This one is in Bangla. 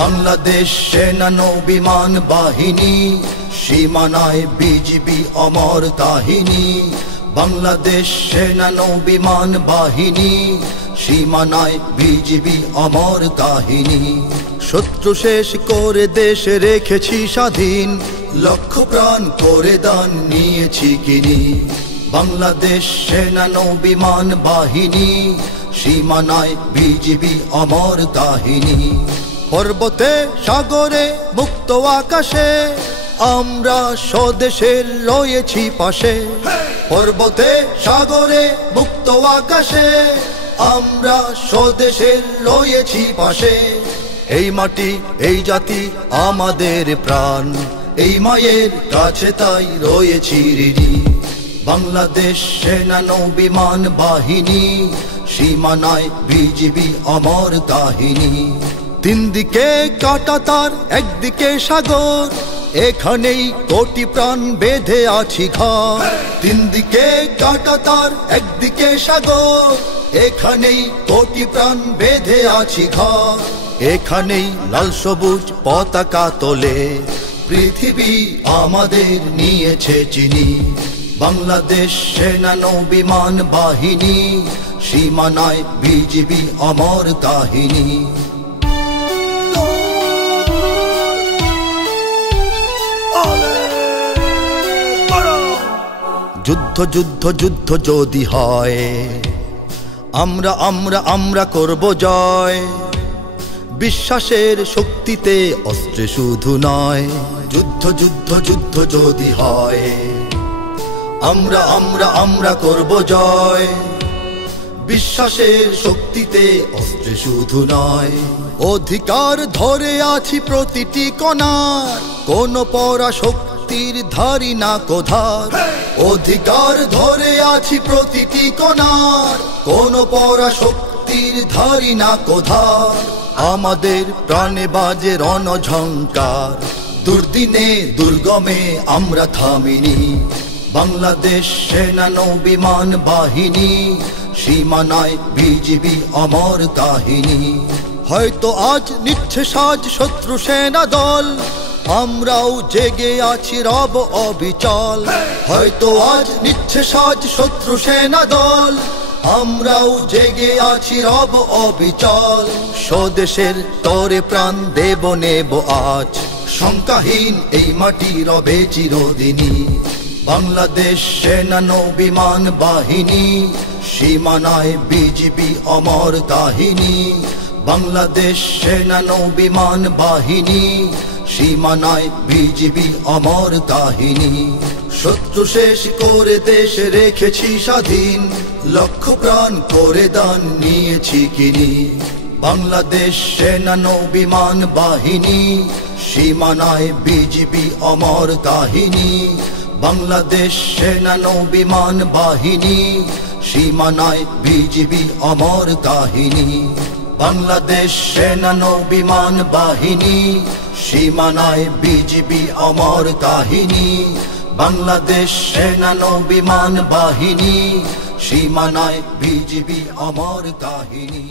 বাংলাদেশ সেনা নৌ বিমান বাহিনী, সীমানায় বিজিবি অমর কাহিনী। বাংলাদেশ সেনা নৌ বিমান বাহিনী, সীমানায় বিজিবি অমর কাহিনী। শত্রু শেষ করে দেশ রেখেছি স্বাধীন, লক্ষ প্রাণ করে দান নিয়েছি কিনি। বাংলাদেশ সেনা নৌ বিমান বাহিনী, সীমানায় বিজিবি অমর কাহিনী। পর্বতে সাগরে মুক্ত আকাশে আমরা স্বদেশের রয়েছি পাশে। পর্বতে সাগরে মুক্ত আকাশে আমরা স্বদেশের রয়েছি পাশে। এই মাটি এই জাতি আমাদের প্রাণ, এই মায়ের কাছে তাই রয়েছি ঋণী। বাংলাদেশ সেনা নৌ বিমান বাহিনী, সীমানায় বিজিবি অমর কাহিনী। তিন দিকে কাঁটা তার, একদিকে সাগর, এখানেই কোটি প্রাণ বেঁধে আছি ঘর। তিন দিকে কাঁটা তার, একদিকে সাগর, এখানেই কোটি প্রাণ বেঁধে আছি ঘর। এখানেই লাল সবুজ পতাকা তোলে পৃথিবী আমাদের নিয়েছে চিনি। বাংলাদেশ সেনা নৌ বিমান বাহিনী, সীমানায় বিজিবি অমর কাহিনী। যুদ্ধ যুদ্ধ যুদ্ধ যদি হয়, আমরা আমরা আমরা করব জয়। বিশ্বাসের শক্তিতে অস্ত্রে শুধু নয়। যুদ্ধ যুদ্ধ যুদ্ধ যদি হয়, আমরা আমরা আমরা করব জয়। বিশ্বাসের শক্তিতে অস্ত্রে শুধু নয়। অধিকার ধরে আছি প্রতিটি কণার, কোন পরাশক্তির ধারি না কোধার। অধিকার ধরে আছি প্রতিটি কণার, কোন পরাশক্তির ধারি না কোধার। আমাদের প্রাণে বাজে রণঝঙ্কার, দুর্দিনে দুর্গমে আমরা থামিনি। বাংলাদেশ সেনা নৌ বিমান বাহিনী, সীমানায় বিজিবি অমর কাহিনী। হয়তো আজ নিচ্ছে সাজ শত্রু সেনা দল, আমরাও জেগে আছি রব অবিচল। হয়তো আজ নিচ্ছে সাজ শত্রু সেনা দল, আমরাও জেগে আছি রব অবিচল। স্বদেশের তরে প্রাণ দেব নেব আজ, শঙ্কাহীন এই মাটি রবে চিরদিনই। বাংলাদেশ সেনা নৌ বিমান বাহিনী, সীমানায় বিজিবি অমর কাহিনী। বাংলাদেশ সেনা নৌ বিমান বাহিনী, সীমানায় বিজিবি অমর কাহিনী। শত্রু শেষ করে দেশ রেখেছি স্বাধীন, লক্ষ প্রাণ করে দান নিয়েছি কিনি। বাংলাদেশ সেনা নৌ বিমান বাহিনী, সীমানায় বিজিবি অমর কাহিনী। বাংলাদেশ সেনা নৌ বিমান বাহিনী, সীমানায় বিজিবি অমর কাহিনী। বাংলাদেশ সেনা নৌ বিমান বাহিনী, সীমানায় বিজিবি অমর কাহিনী। বাংলাদেশ সেনা নৌ বিমান বাহিনী, সীমানায় বিজিবি অমর কাহিনী।